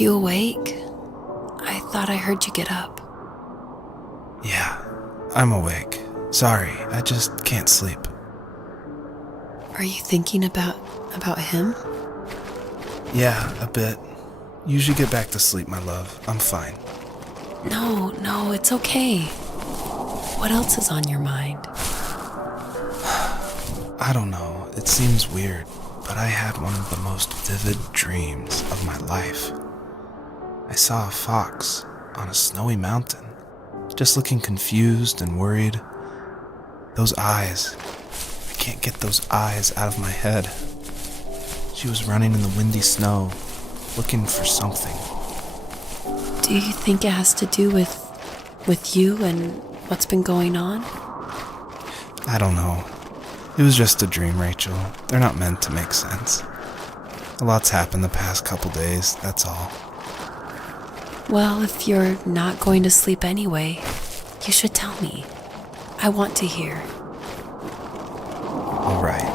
you awake? I thought I heard you get up. Yeah, I'm awake. Sorry, I just can't sleep. Are you thinking about him? Yeah, a bit. You should get back to sleep, my love. I'm fine. No, it's okay. What else is on your mind? I don't know, it seems weird, but I had one of the most vivid dreams of my life. I saw a fox on a snowy mountain, just looking confused and worried. Those eyes, I can't get those eyes out of my head. She was running in the windy snow, looking for something. Do you think it has to do with you and what's been going on? I don't know. It was just a dream, Rachel. They're not meant to make sense. A lot's happened the past couple days, that's all. Well, if you're not going to sleep anyway, you should tell me. I want to hear. All right.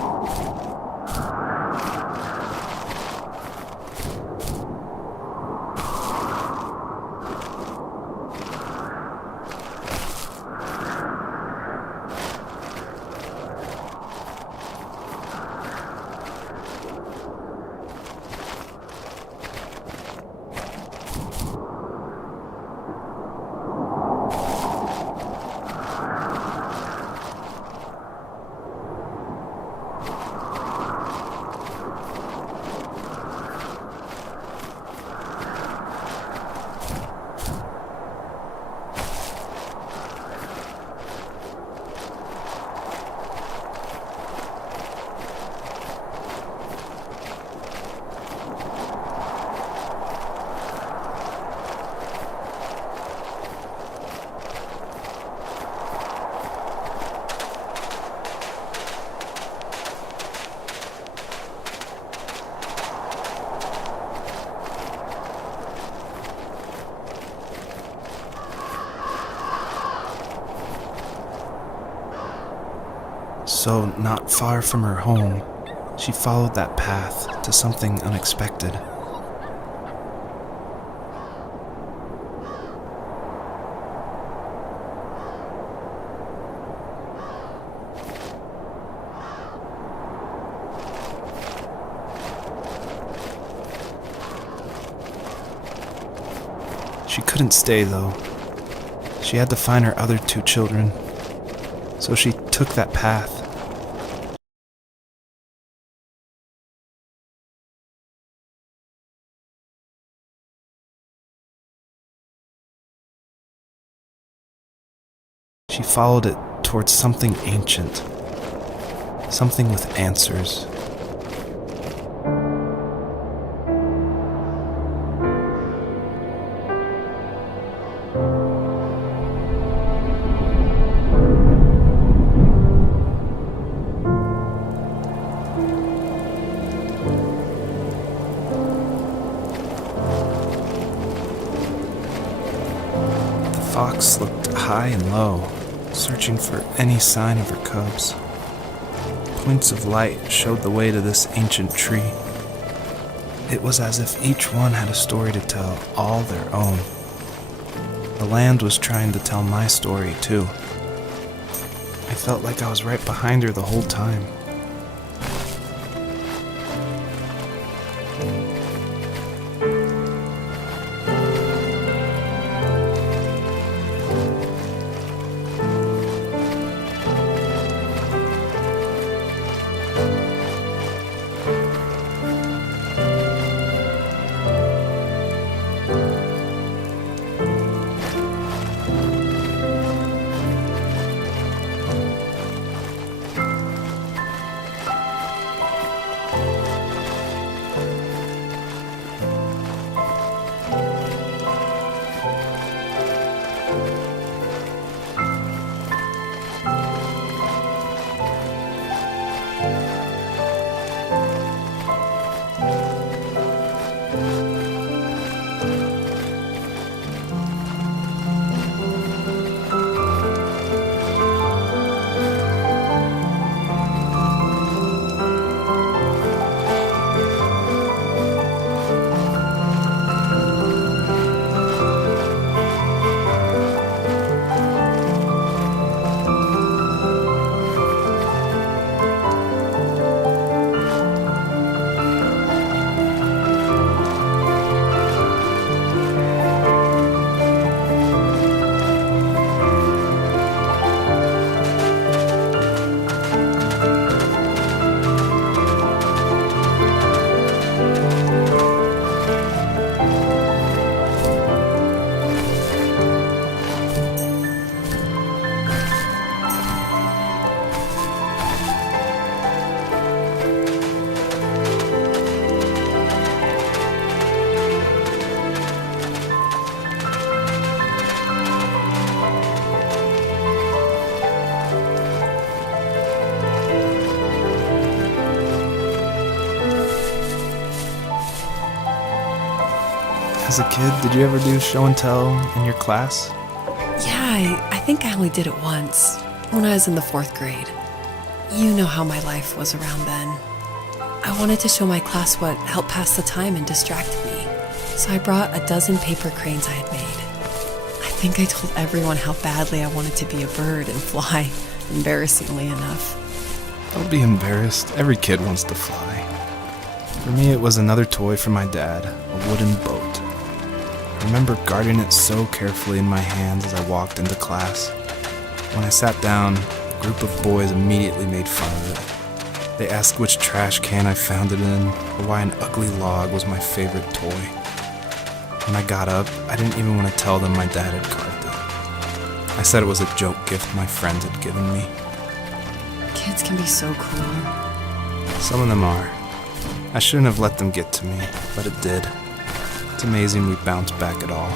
So, not far from her home, she followed that path to something unexpected. She couldn't stay, though. She had to find her other two children. So she took that path. She followed it towards something ancient, something with answers. The fox looked high and low, searching for any sign of her cubs. Points of light showed the way to this ancient tree. It was as if each one had a story to tell, all their own. The land was trying to tell my story, too. I felt like I was right behind her the whole time. As a kid, did you ever do show and tell in your class? Yeah, I think I only did it once, when I was in the 4th grade. You know how my life was around then. I wanted to show my class what helped pass the time and distract me, so I brought a dozen paper cranes I had made. I think I told everyone how badly I wanted to be a bird and fly, embarrassingly enough. Don't be embarrassed. Every kid wants to fly. For me, it was another toy from my dad, a wooden boat. I remember guarding it so carefully in my hands as I walked into class. When I sat down, a group of boys immediately made fun of it. They asked which trash can I found it in, or why an ugly log was my favorite toy. When I got up, I didn't even want to tell them my dad had carved it. I said it was a joke gift my friends had given me. Kids can be so cruel. Some of them are. I shouldn't have let them get to me, but it did. It's amazing we bounced back at all.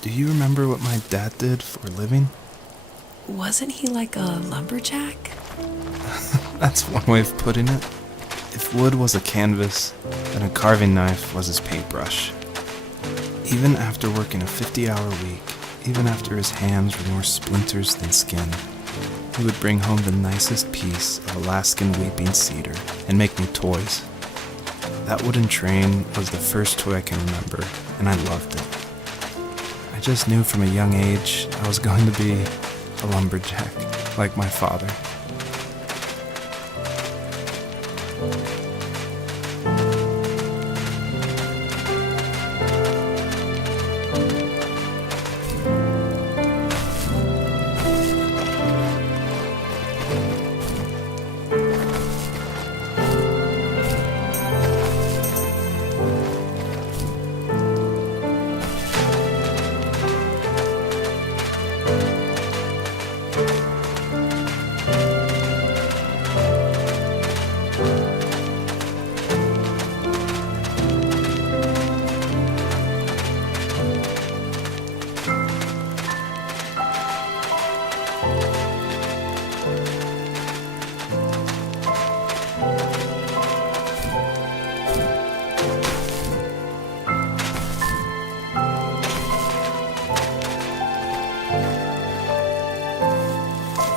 Do you remember what my dad did for a living? Wasn't he like a lumberjack? That's one way of putting it. If wood was a canvas, then a carving knife was his paintbrush. Even after working a 50-hour week, even after his hands were more splinters than skin, he would bring home the nicest piece of Alaskan weeping cedar and make me toys. That wooden train was the first toy I can remember, and I loved it. I just knew from a young age I was going to be a lumberjack, like my father.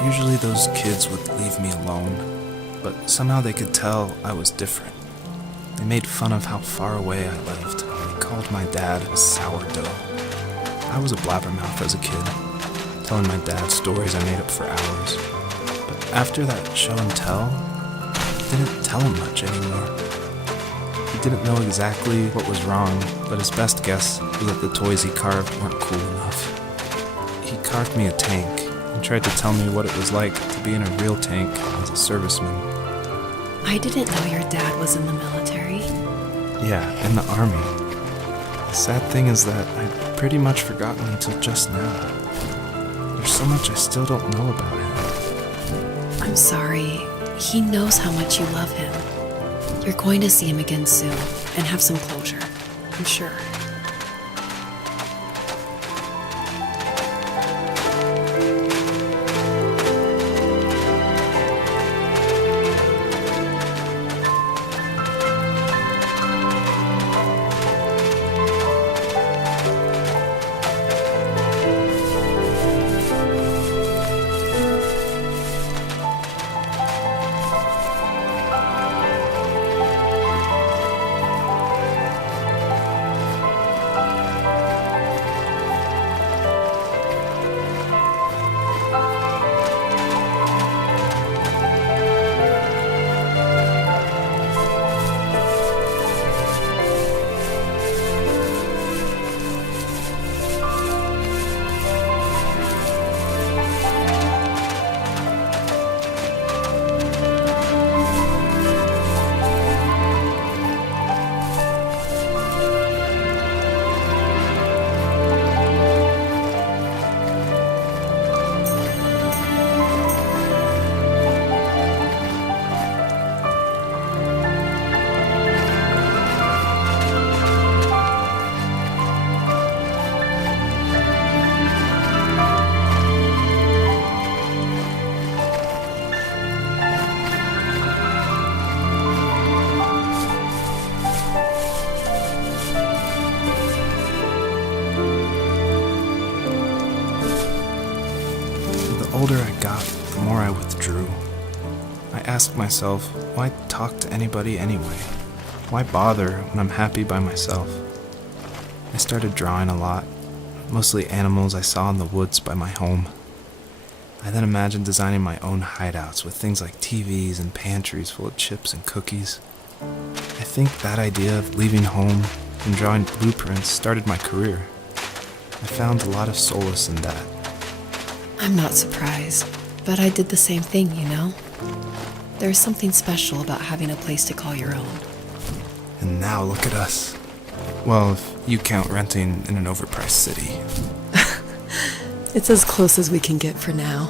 Usually those kids would leave me alone, but somehow they could tell I was different. They made fun of how far away I lived. They called my dad a sourdough. I was a blabbermouth as a kid, telling my dad stories I made up for hours. But after that show and tell, I didn't tell him much anymore. He didn't know exactly what was wrong, but his best guess was that the toys he carved weren't cool enough. He carved me a tank and tried to tell me what it was like to be in a real tank as a serviceman. I didn't know your dad was in the military. Yeah, in the army. The sad thing is that I'd pretty much forgotten until just now. There's so much I still don't know about him. I'm sorry. He knows how much you love him. You're going to see him again soon and have some closure, I'm sure. asked myself, why talk to anybody anyway? Why bother when I'm happy by myself? I started drawing a lot, mostly animals I saw in the woods by my home. I then imagined designing my own hideouts with things like TVs and pantries full of chips and cookies. I think that idea of leaving home and drawing blueprints started my career. I found a lot of solace in that. I'm not surprised, but I did the same thing, you know? There's something special about having a place to call your own. And now look at us. Well, if you count renting in an overpriced city. It's as close as we can get for now.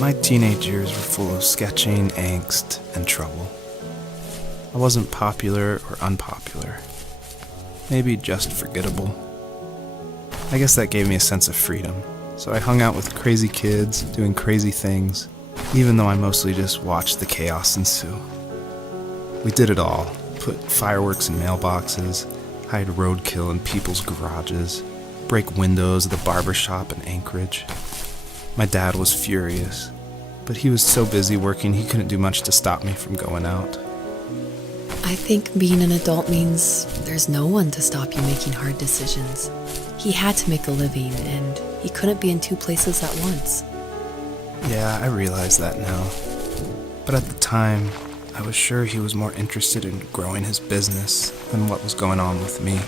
My teenage years were full of sketching, angst, and trouble. I wasn't popular or unpopular. Maybe just forgettable. I guess that gave me a sense of freedom, so I hung out with crazy kids, doing crazy things, even though I mostly just watched the chaos ensue. We did it all. Put fireworks in mailboxes, hide roadkill in people's garages, break windows at the barber shop in Anchorage. My dad was furious, but he was so busy working he couldn't do much to stop me from going out. I think being an adult means there's no one to stop you making hard decisions. He had to make a living, and He couldn't be in two places at once. Yeah, I realize that now. But at the time, I was sure he was more interested in growing his business than what was going on with me.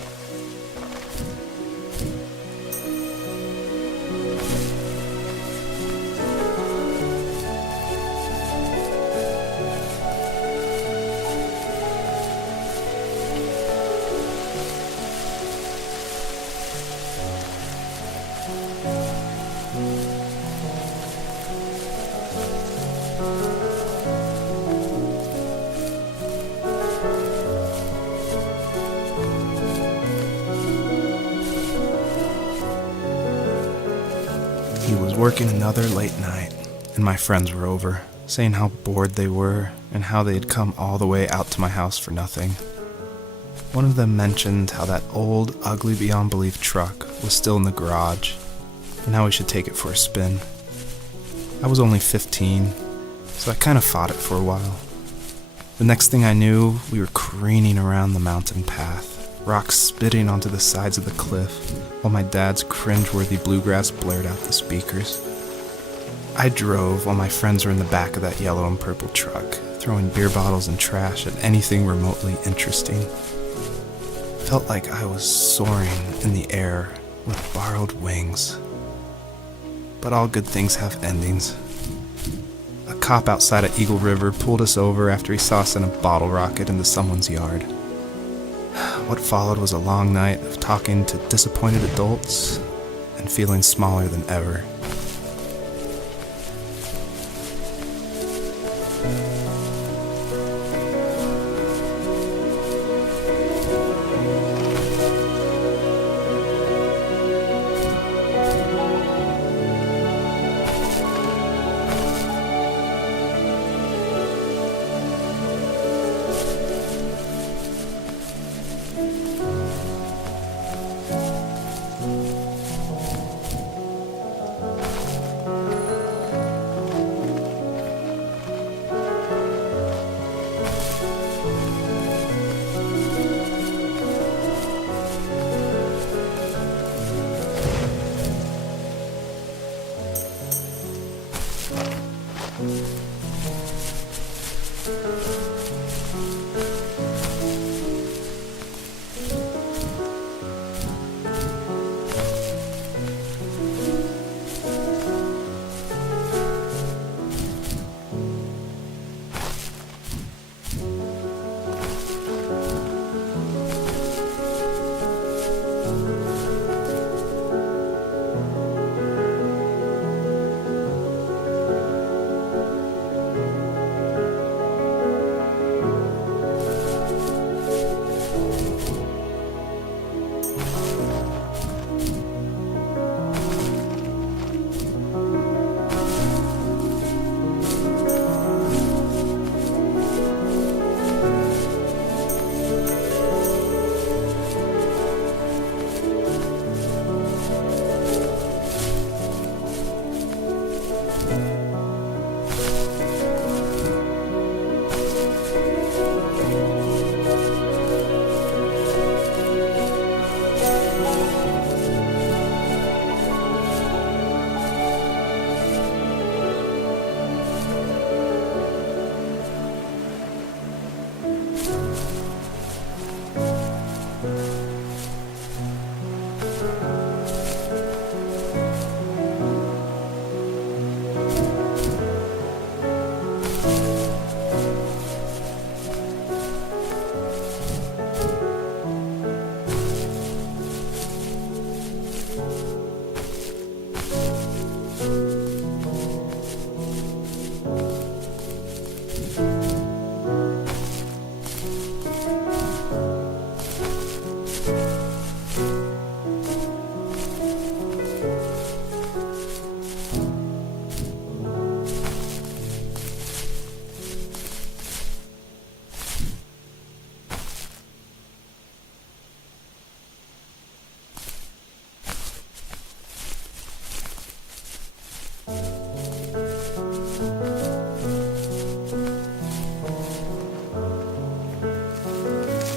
He was working another late night, and my friends were over, saying how bored they were and how they had come all the way out to my house for nothing. One of them mentioned how that old, ugly beyond belief truck was still in the garage, and how we should take it for a spin. I was only 15, so I kind of fought it for a while. The next thing I knew, we were careening around the mountain path, rocks spitting onto the sides of the cliff, while my dad's cringeworthy bluegrass blared out the speakers. I drove while my friends were in the back of that yellow and purple truck, throwing beer bottles and trash at anything remotely interesting. Felt like I was soaring in the air with borrowed wings. But all good things have endings. A cop outside of Eagle River pulled us over after he saw us in a bottle rocket into someone's yard. What followed was a long night of talking to disappointed adults and feeling smaller than ever.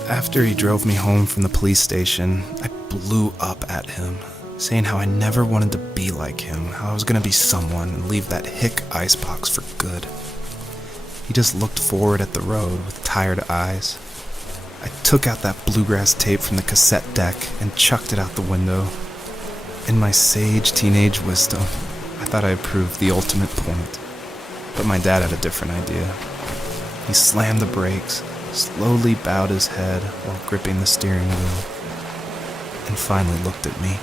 After he drove me home from the police station, I blew up at him. saying how I never wanted to be like him, how I was gonna be someone and leave that hick icebox for good. He just looked forward at the road with tired eyes. I took out that bluegrass tape from the cassette deck and chucked it out the window. In my sage teenage wisdom, I thought I had proved the ultimate point. But my dad had a different idea. He slammed the brakes, slowly bowed his head while gripping the steering wheel, and finally looked at me.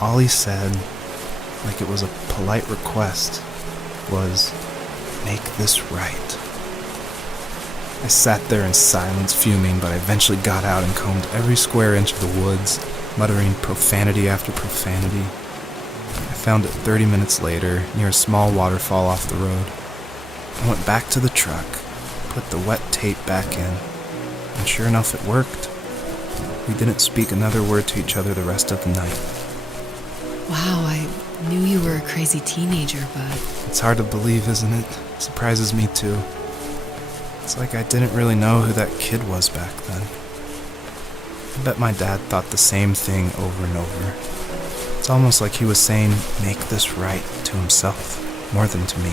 All he said, like it was a polite request, was, "Make this right." I sat there in silence, fuming, but I eventually got out and combed every square inch of the woods, muttering profanity after profanity. I found it 30 minutes later, near a small waterfall off the road. I went back to the truck, put the wet tape back in, and sure enough it worked. We didn't speak another word to each other the rest of the night. Wow, I knew you were a crazy teenager, but... It's hard to believe, isn't it? Surprises me too. It's like I didn't really know who that kid was back then. I bet my dad thought the same thing over and over. It's almost like he was saying, "Make this right," to himself, more than to me.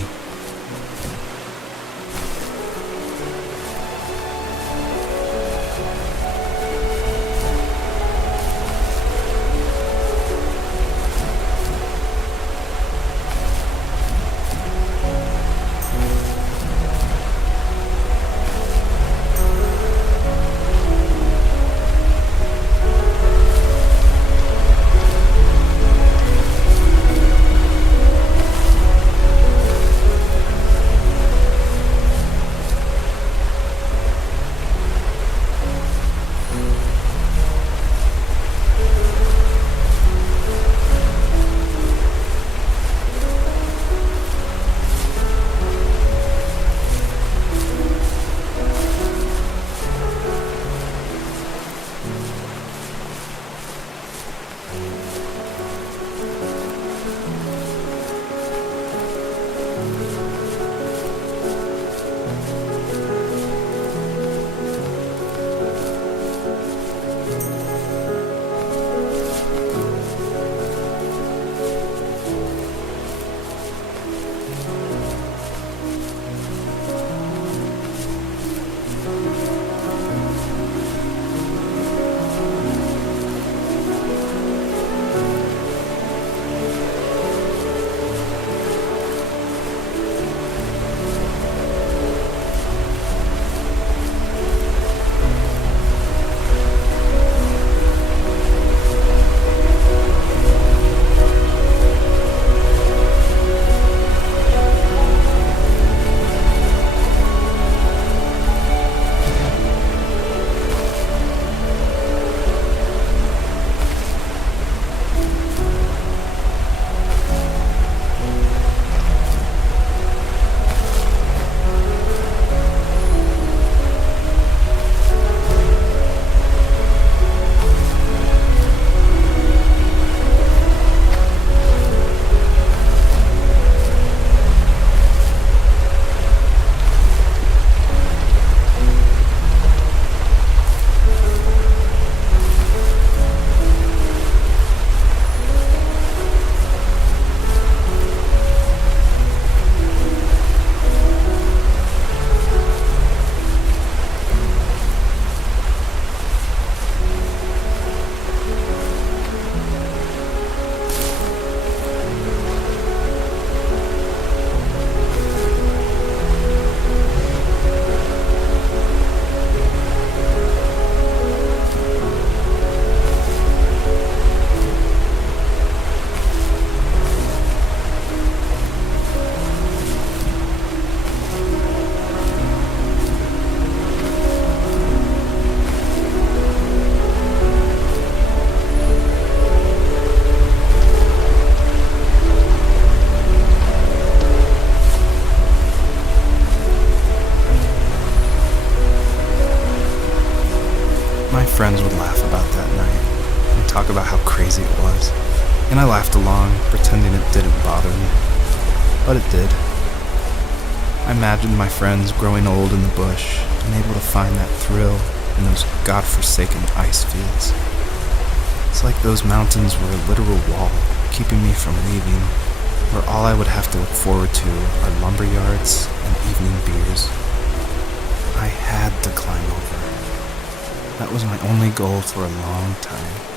friends would laugh about that night and talk about how crazy it was. And I laughed along, pretending it didn't bother me. But it did. I imagined my friends growing old in the bush and able to find that thrill in those godforsaken ice fields. It's like those mountains were a literal wall, keeping me from leaving, where all I would have to look forward to are lumber yards and evening beers. I had to climb over. That was my only goal for a long time.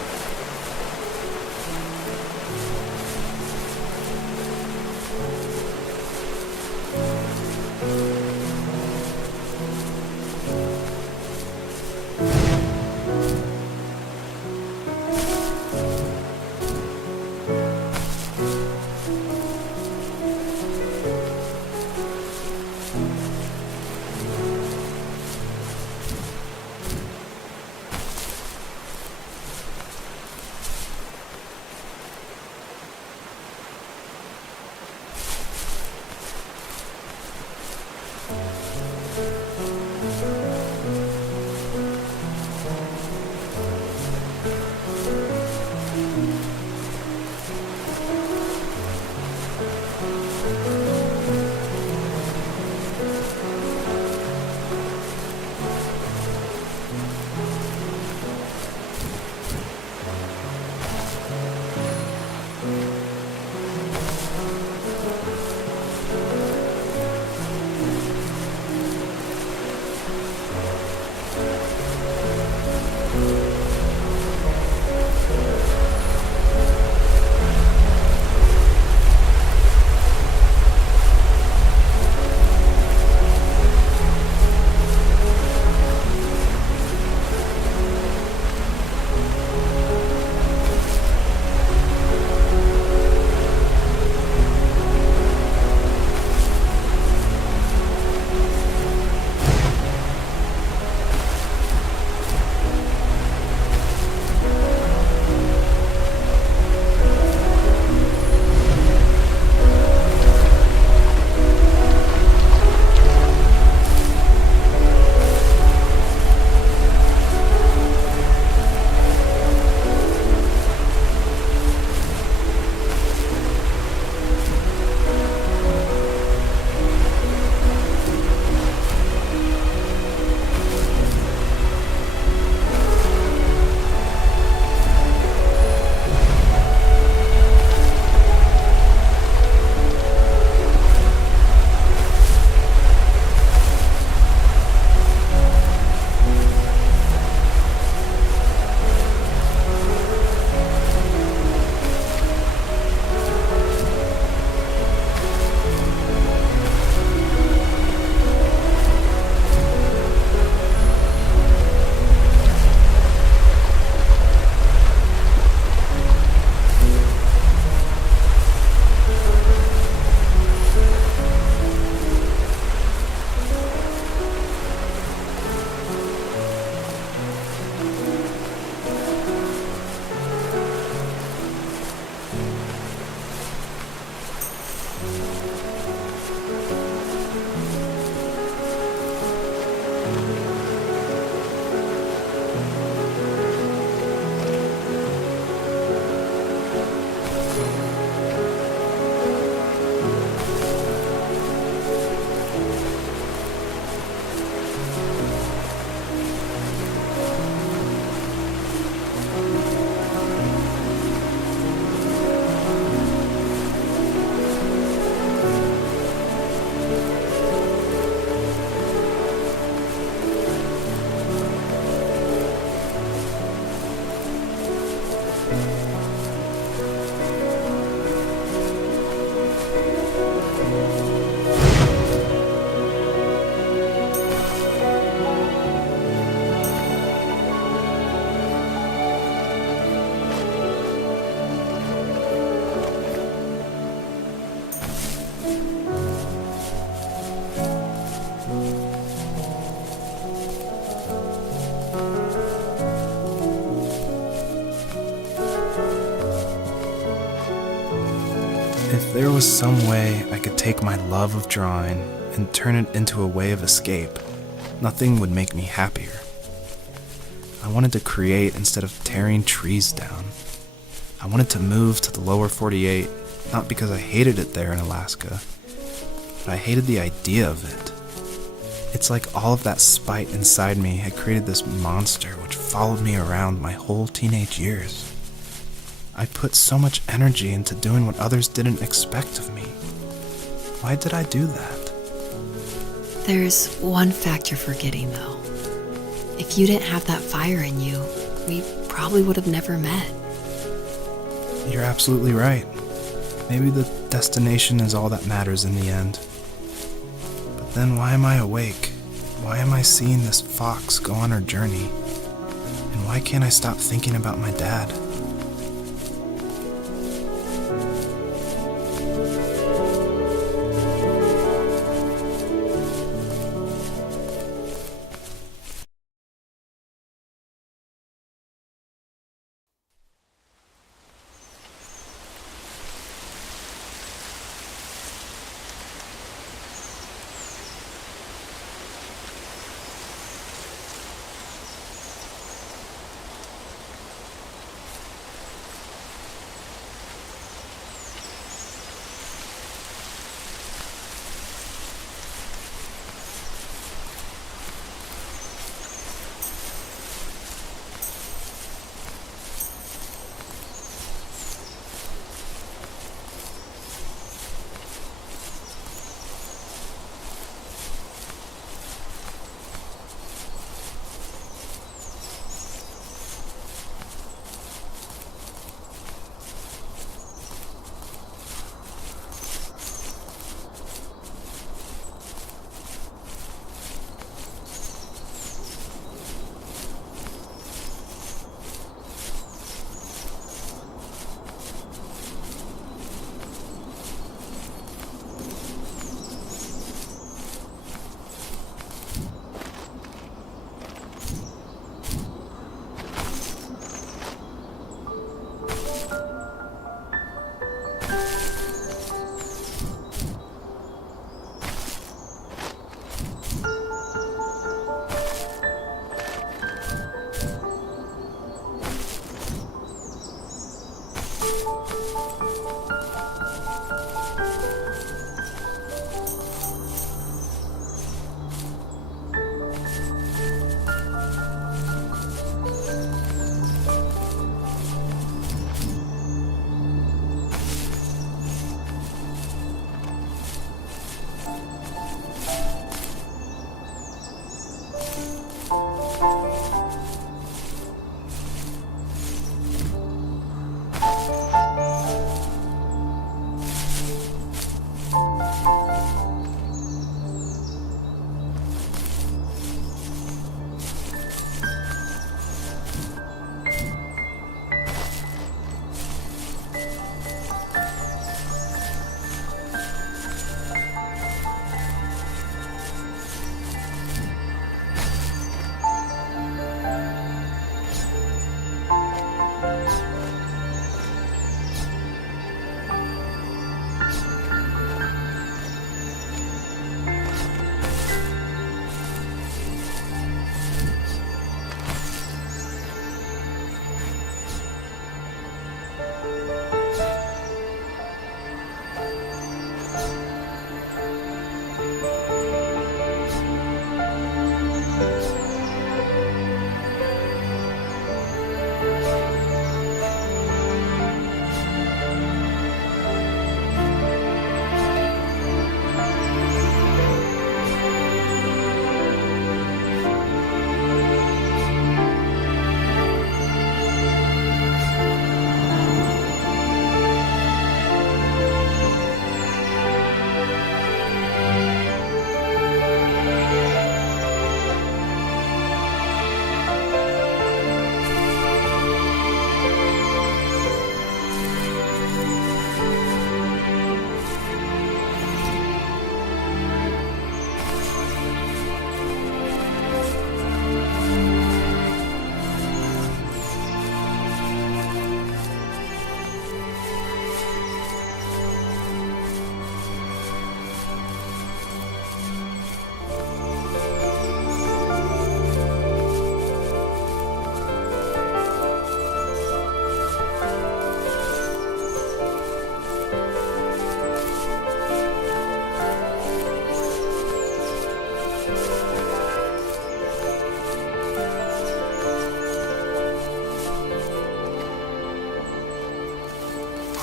If there was some way I could take my love of drawing and turn it into a way of escape, nothing would make me happier. I wanted to create instead of tearing trees down. I wanted to move to the lower 48, not because I hated it there in Alaska, but I hated the idea of it. It's like all of that spite inside me had created this monster which followed me around my whole teenage years. I put so much energy into doing what others didn't expect of me. Why did I do that? There's one fact you're forgetting, though. If you didn't have that fire in you, we probably would have never met. You're absolutely right. Maybe the destination is all that matters in the end. But then why am I awake? Why am I seeing this fox go on her journey? And why can't I stop thinking about my dad?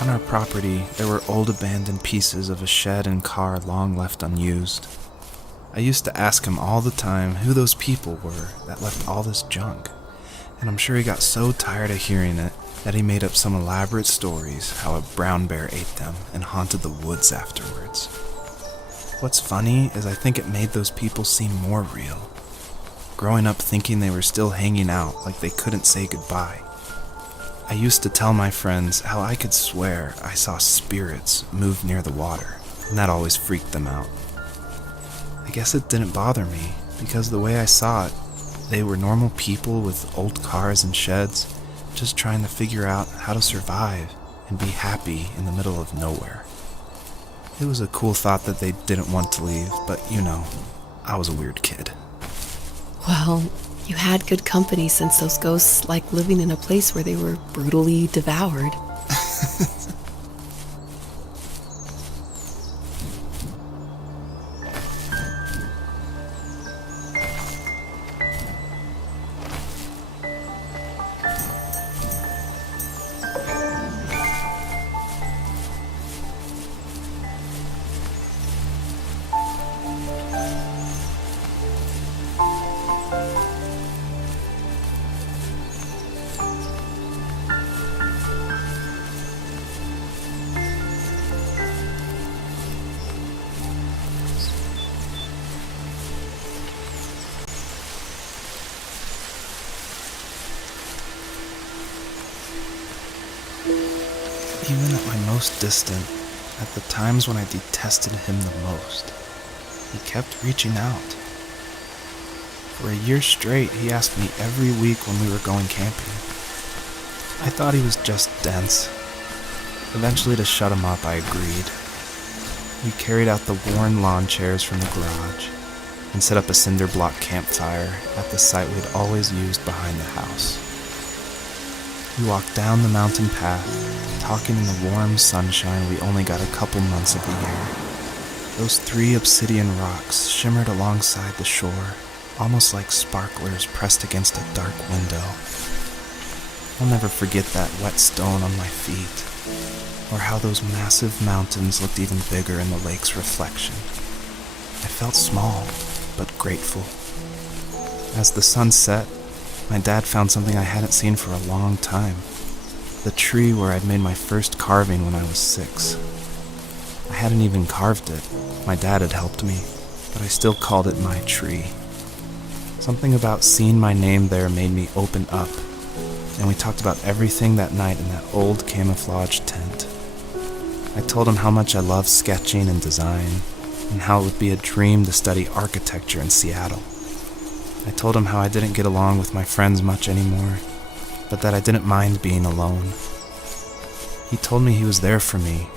On our property, there were old abandoned pieces of a shed and car long left unused. I used to ask him all the time who those people were that left all this junk, and I'm sure he got so tired of hearing it that he made up some elaborate stories how a brown bear ate them and haunted the woods afterwards. What's funny is I think it made those people seem more real. Growing up thinking they were still hanging out like they couldn't say goodbye. I used to tell my friends how I could swear I saw spirits move near the water, and that always freaked them out. I guess it didn't bother me, because the way I saw it, they were normal people with old cars and sheds, just trying to figure out how to survive and be happy in the middle of nowhere. It was a cool thought that they didn't want to leave, but I was a weird kid. Well, you had good company since those ghosts like living in a place where they were brutally devoured. Even at my most distant, at the times when I detested him the most, he kept reaching out. For a year straight, he asked me every week when we were going camping. I thought he was just dense. Eventually, to shut him up, I agreed. We carried out the worn lawn chairs from the garage and set up a cinder block campfire at the site we'd always used behind the house. We walked down the mountain path, talking in the warm sunshine we only got a couple months of the year. Those 3 obsidian rocks shimmered alongside the shore, almost like sparklers pressed against a dark window. I'll never forget that wet stone on my feet, or how those massive mountains looked even bigger in the lake's reflection. I felt small, but grateful. As the sun set, my dad found something I hadn't seen for a long time. The tree where I'd made my first carving when I was 6. I hadn't even carved it. My dad had helped me, but I still called it my tree. Something about seeing my name there made me open up, and we talked about everything that night in that old camouflage tent. I told him how much I loved sketching and design, and how it would be a dream to study architecture in Seattle. I told him how I didn't get along with my friends much anymore, but that I didn't mind being alone. He told me he was there for me,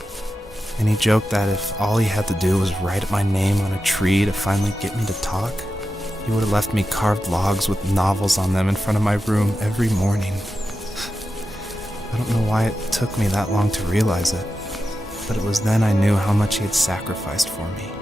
and he joked that if all he had to do was write my name on a tree to finally get me to talk, he would have left me carved logs with novels on them in front of my room every morning. I don't know why it took me that long to realize it, but it was then I knew how much he had sacrificed for me.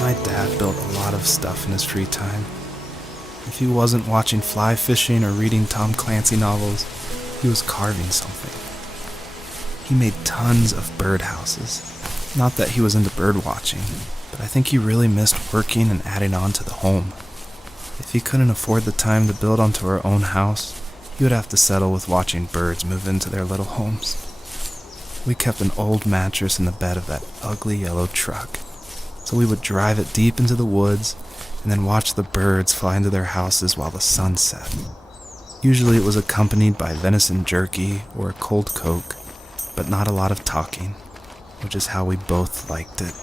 My dad built a lot of stuff in his free time. If he wasn't watching fly fishing or reading Tom Clancy novels, he was carving something. He made tons of birdhouses. Not that he was into bird watching, but I think he really missed working and adding on to the home. If he couldn't afford the time to build onto our own house, he would have to settle with watching birds move into their little homes. We kept an old mattress in the bed of that ugly yellow truck, so we would drive it deep into the woods and then watch the birds fly into their houses while the sun set. Usually it was accompanied by venison jerky or a cold Coke, but not a lot of talking, which is how we both liked it.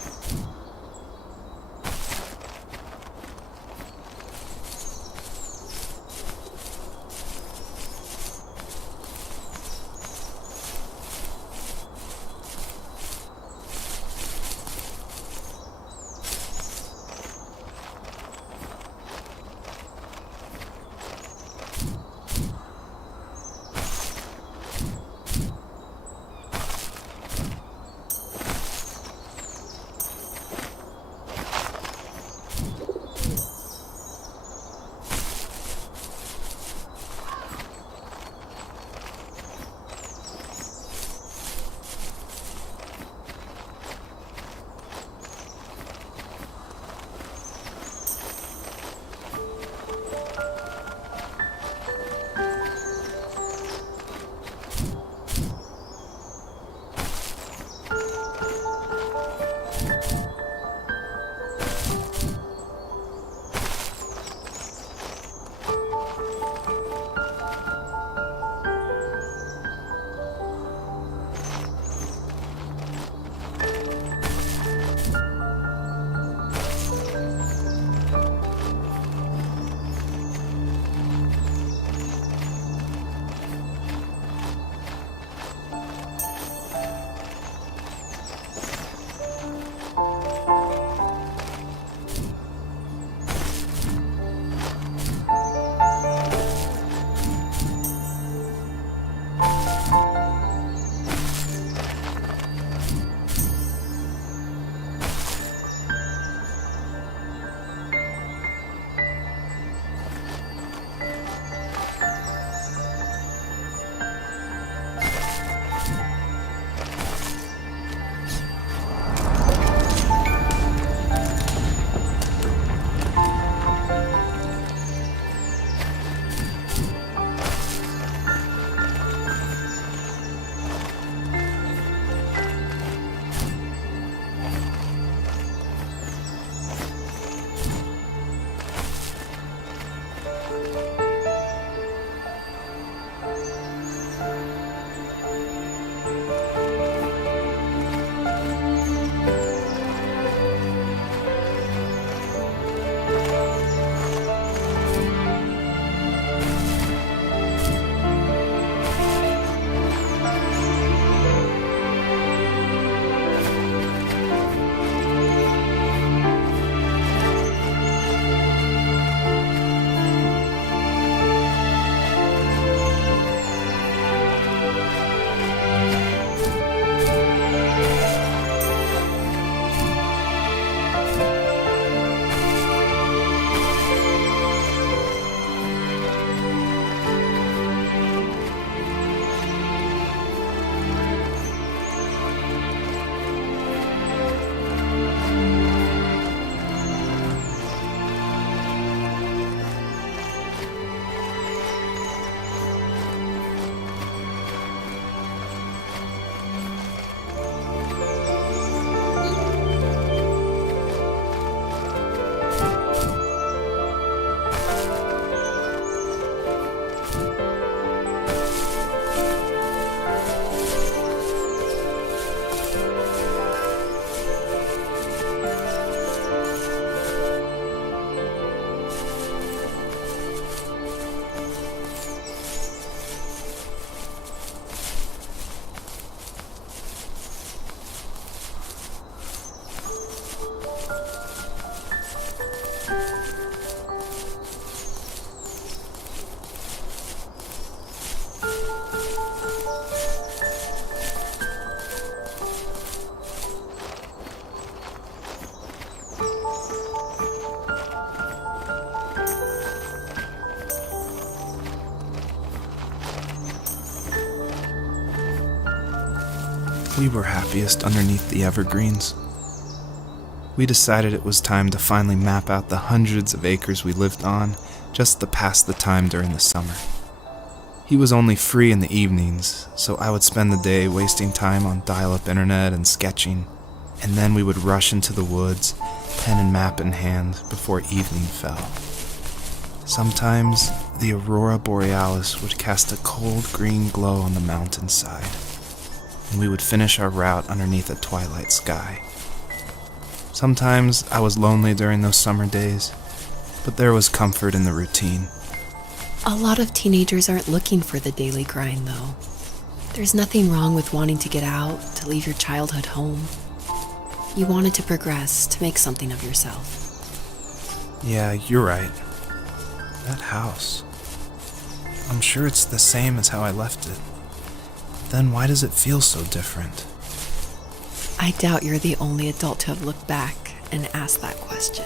We were happiest underneath the evergreens. We decided it was time to finally map out the hundreds of acres we lived on just to pass the time during the summer. He was only free in the evenings, so I would spend the day wasting time on dial-up internet and sketching, and then we would rush into the woods, pen and map in hand, before evening fell. Sometimes the aurora borealis would cast a cold green glow on the mountainside, and we would finish our route underneath a twilight sky. Sometimes I was lonely during those summer days, but there was comfort in the routine. A lot of teenagers aren't looking for the daily grind, though. There's nothing wrong with wanting to get out, to leave your childhood home. You wanted to progress, to make something of yourself. Yeah, you're right. That house. I'm sure it's the same as how I left it. Then why does it feel so different? I doubt you're the only adult to have looked back and asked that question.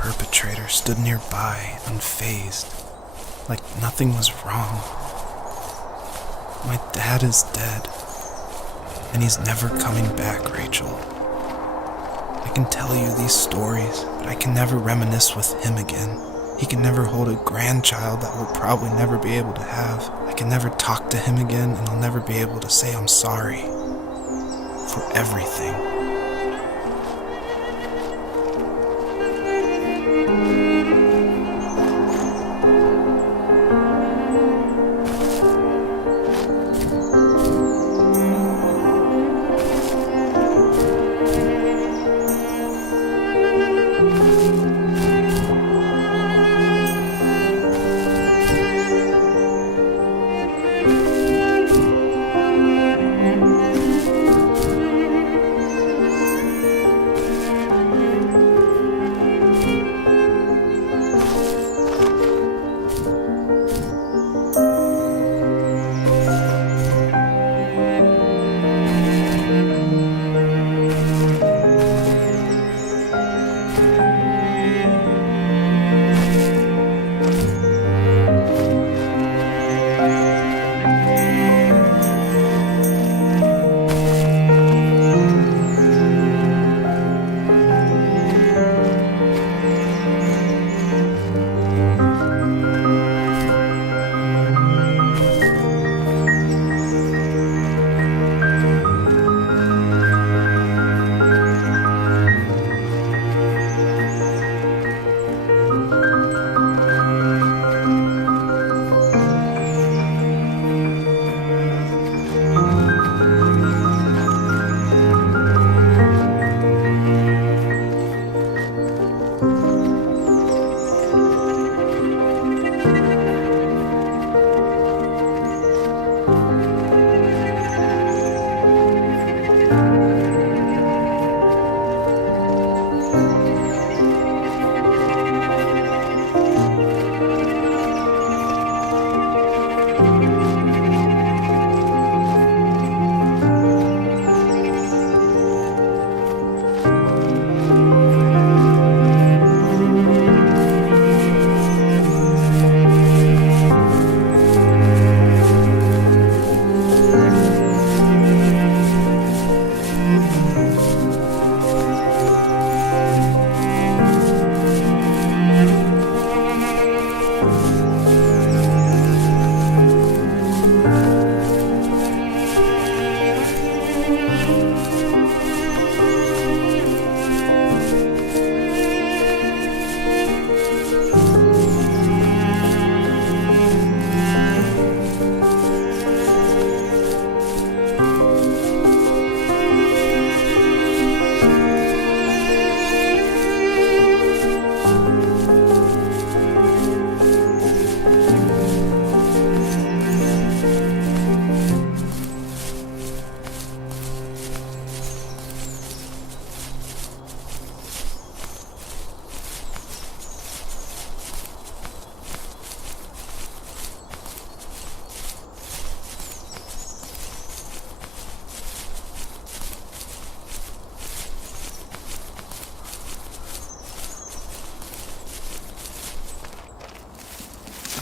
perpetrator stood nearby, unfazed, like nothing was wrong. My dad is dead, and he's never coming back, Rachel. I can tell you these stories, but I can never reminisce with him again. He can never hold a grandchild that we'll probably never be able to have. I can never talk to him again, and I'll never be able to say I'm sorry for everything.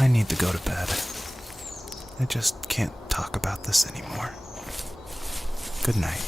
I need to go to bed. I just can't talk about this anymore. Good night.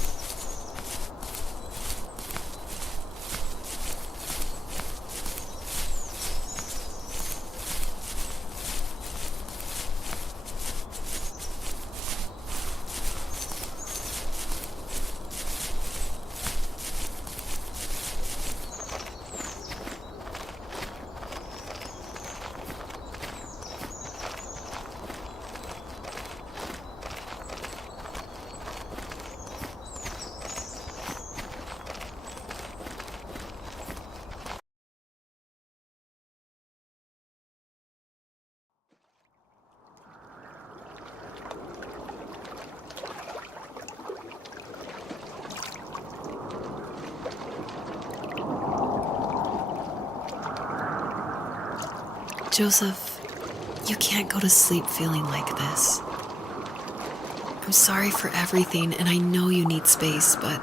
Joseph, you can't go to sleep feeling like this. I'm sorry for everything, and I know you need space, but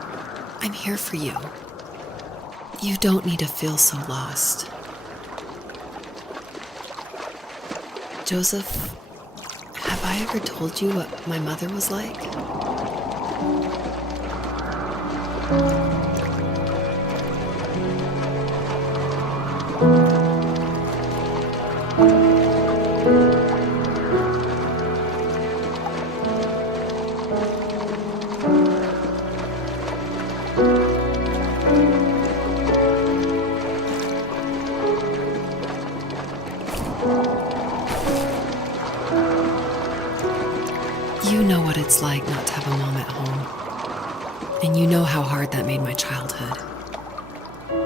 I'm here for you. You don't need to feel so lost. Joseph, have I ever told you what my mother was like? You know what it's like not to have a mom at home. And you know how hard that made my childhood.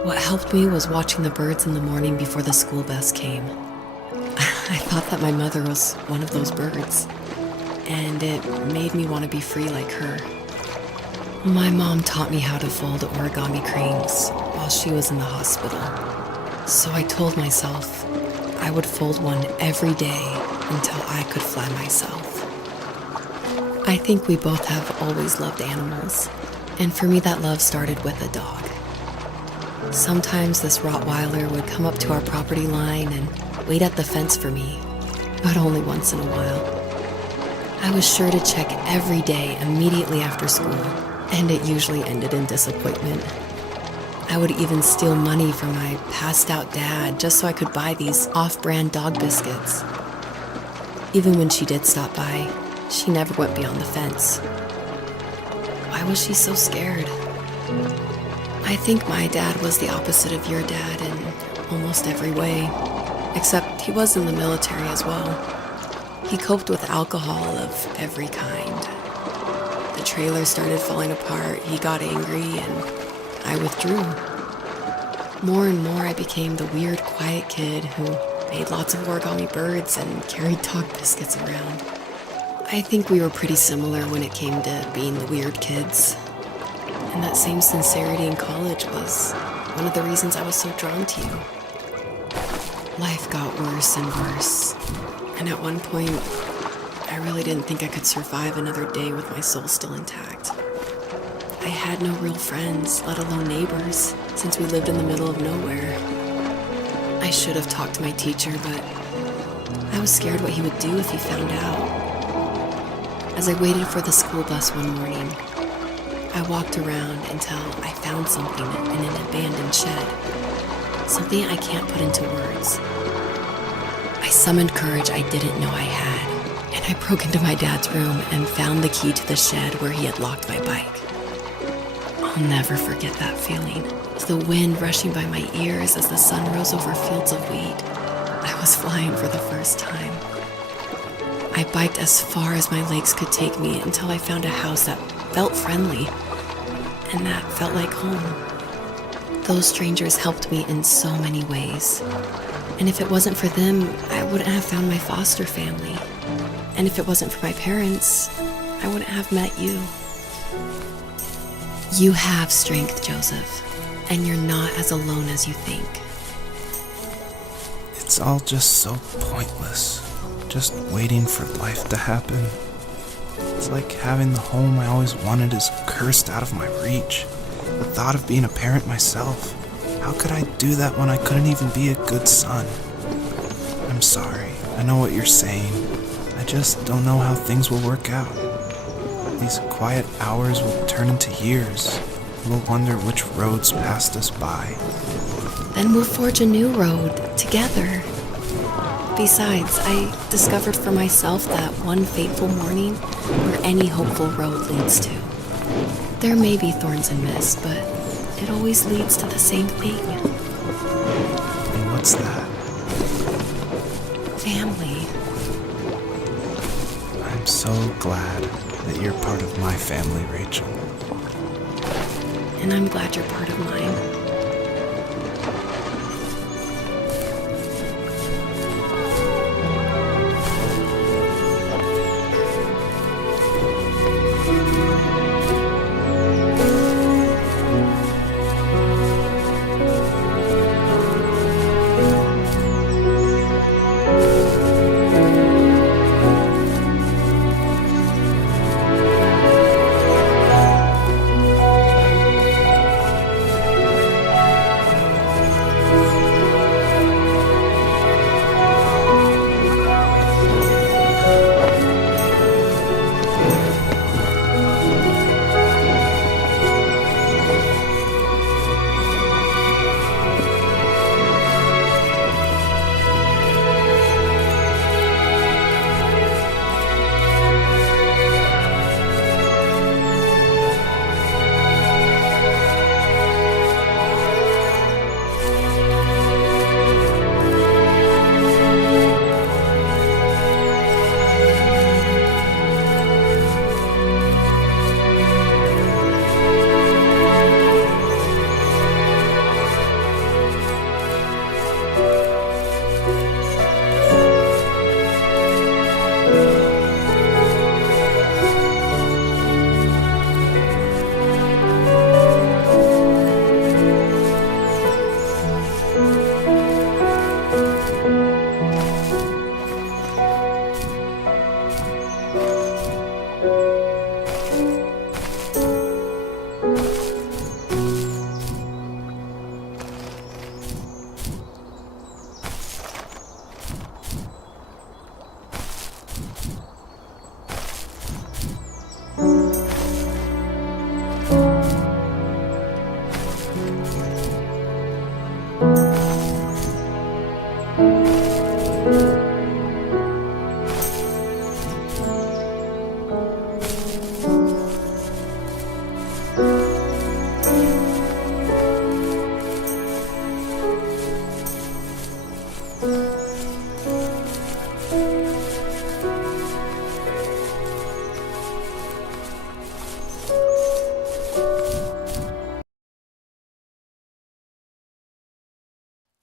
What helped me was watching the birds in the morning before the school bus came. I thought that my mother was one of those birds, and it made me want to be free like her. My mom taught me how to fold origami cranes while she was in the hospital. So I told myself I would fold one every day until I could fly myself. I think we both have always loved animals, and for me that love started with a dog. Sometimes this Rottweiler would come up to our property line and wait at the fence for me, but only once in a while. I was sure to check every day immediately after school, and it usually ended in disappointment. I would even steal money from my passed-out dad just so I could buy these off-brand dog biscuits. Even when she did stop by, she never went beyond the fence. Why was she so scared? I think my dad was the opposite of your dad in almost every way, except he was in the military as well. He coped with alcohol of every kind. The trailer started falling apart, he got angry, and I withdrew. More and more I became the weird, quiet kid who made lots of origami birds and carried dog biscuits around. I think we were pretty similar when it came to being the weird kids. And that same sincerity in college was one of the reasons I was so drawn to you. Life got worse and worse. And at one point, I really didn't think I could survive another day with my soul still intact. I had no real friends, let alone neighbors, since we lived in the middle of nowhere. I should have talked to my teacher, but I was scared what he would do if he found out. As I waited for the school bus one morning, I walked around until I found something in an abandoned shed. Something I can't put into words. I summoned courage I didn't know I had, and I broke into my dad's room and found the key to the shed where he had locked my bike. I'll never forget that feeling. With the wind rushing by my ears as the sun rose over fields of wheat, I was flying for the first time. I biked as far as my legs could take me until I found a house that felt friendly, and that felt like home. Those strangers helped me in so many ways, and if it wasn't for them, I wouldn't have found my foster family. And if it wasn't for my parents, I wouldn't have met you. You have strength, Joseph, and you're not as alone as you think. It's all just so pointless. Just waiting for life to happen. It's like having the home I always wanted is cursed out of my reach. The thought of being a parent myself. How could I do that when I couldn't even be a good son? I'm sorry. I know what you're saying. I just don't know how things will work out. These quiet hours will turn into years. We'll wonder which roads passed us by. Then we'll forge a new road together. Besides, I discovered for myself that one fateful morning where any hopeful road leads to. There may be thorns and mist, but it always leads to the same thing. And what's that? Family. I'm so glad that you're part of my family, Rachel. And I'm glad you're part of mine.